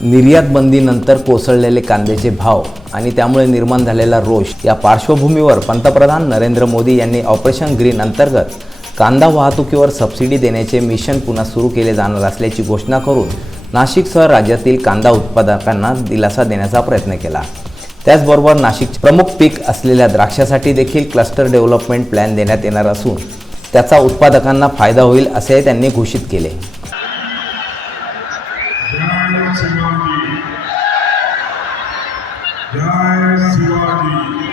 निर्यात बंदीनंतर कोसळलेले कांद्याचे भाव आणि त्यामुळे निर्माण झालेला रोष या पार्श्वभूमीवर पंतप्रधान नरेंद्र मोदी यांनी ऑपरेशन ग्रीन अंतर्गत कांदा वाहतुकीवर सबसिडी देण्याचे मिशन पुन्हा सुरू केले जाणार असल्याची घोषणा करून नाशिकसह राज्यातील कांदा उत्पादकांना दिलासा देण्याचा प्रयत्न केला. त्याचबरोबर नाशिक प्रमुख पीक असलेल्या द्राक्षासाठी देखील क्लस्टर डेव्हलपमेंट प्लॅन देण्यात येणार असून त्याचा उत्पादकांना फायदा होईल असे त्यांनी घोषित केले. جائے شیواجی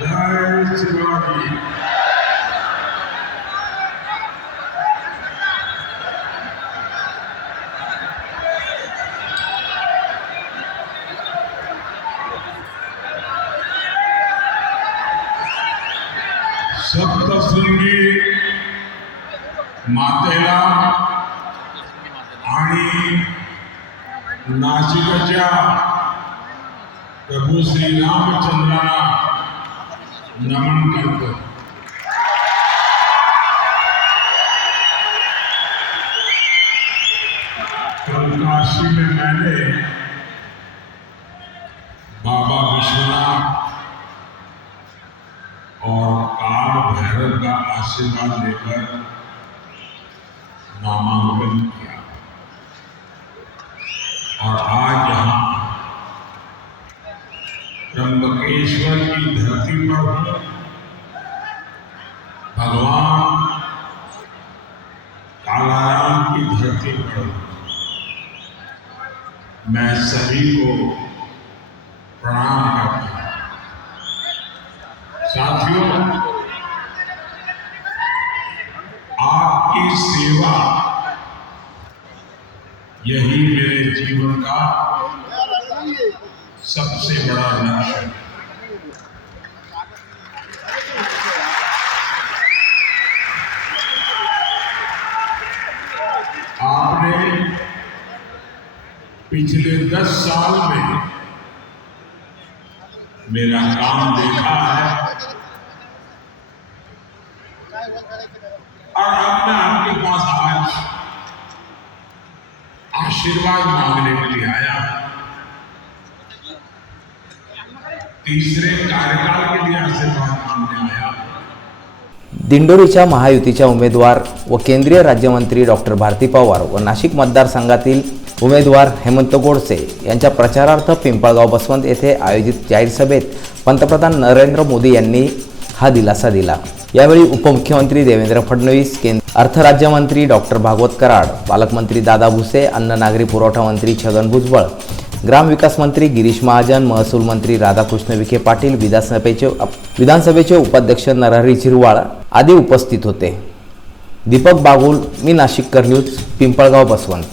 جائے شیواجی سب تسلنगी నాచికొచ్చా ప్రభు శ్రీ چندرا నమన్ కర్త کل کاشی میں میں نے بابا وشونا اور کال بھیرو کا آشیرواد لے کر نامانکن کیا اور آج یہاں رمبکیشور کی دھرتی پر ہوں۔ بھگوان کالارام کی دھرتی پر ہوں۔ میں سبھی کو پرنام کرتا ہوں۔ ساتھیوں، آپ کی سیوا یہی میرے جیون کا سب سے بڑا لکش ہے۔ آپ نے پچھلے دس سال میں میرا کام دیکھا ہے۔ आशीर्वाद मांगने के लिए आया. तीसरे कार्यकाल के लिए आशीर्वाद मांगने आया. दिंडोरीच्या महायुतीच्या उमेदवार व केंद्रीय राज्यमंत्री डॉक्टर भारती पवार व नाशिक मतदारसंघातील उमेदवार हेमंत गोडसे यांच्या प्रचारार्थ पिंपळगाव बसवंत येथे आयोजित जाहीर सभेत पंतप्रधान नरेंद्र मोदी यांनी हा दिलासा दिला. यावेळी उपमुख्यमंत्री देवेंद्र फडणवीस केंद्र अर्थराज्यमंत्री डॉक्टर भागवत कराड पालकमंत्री दादा भुसे अन्न नागरी पुरवठा मंत्री छगन भुजबळ ग्रामविकास मंत्री गिरीश महाजन महसूल मंत्री राधाकृष्ण विखे पाटील विधानसभेचे विधानसभेचे उपाध्यक्ष नरहरी झिरवाळ आदी उपस्थित होते. दीपक बागुल मी नाशिककर न्यूज पिंपळगाव बसवंत.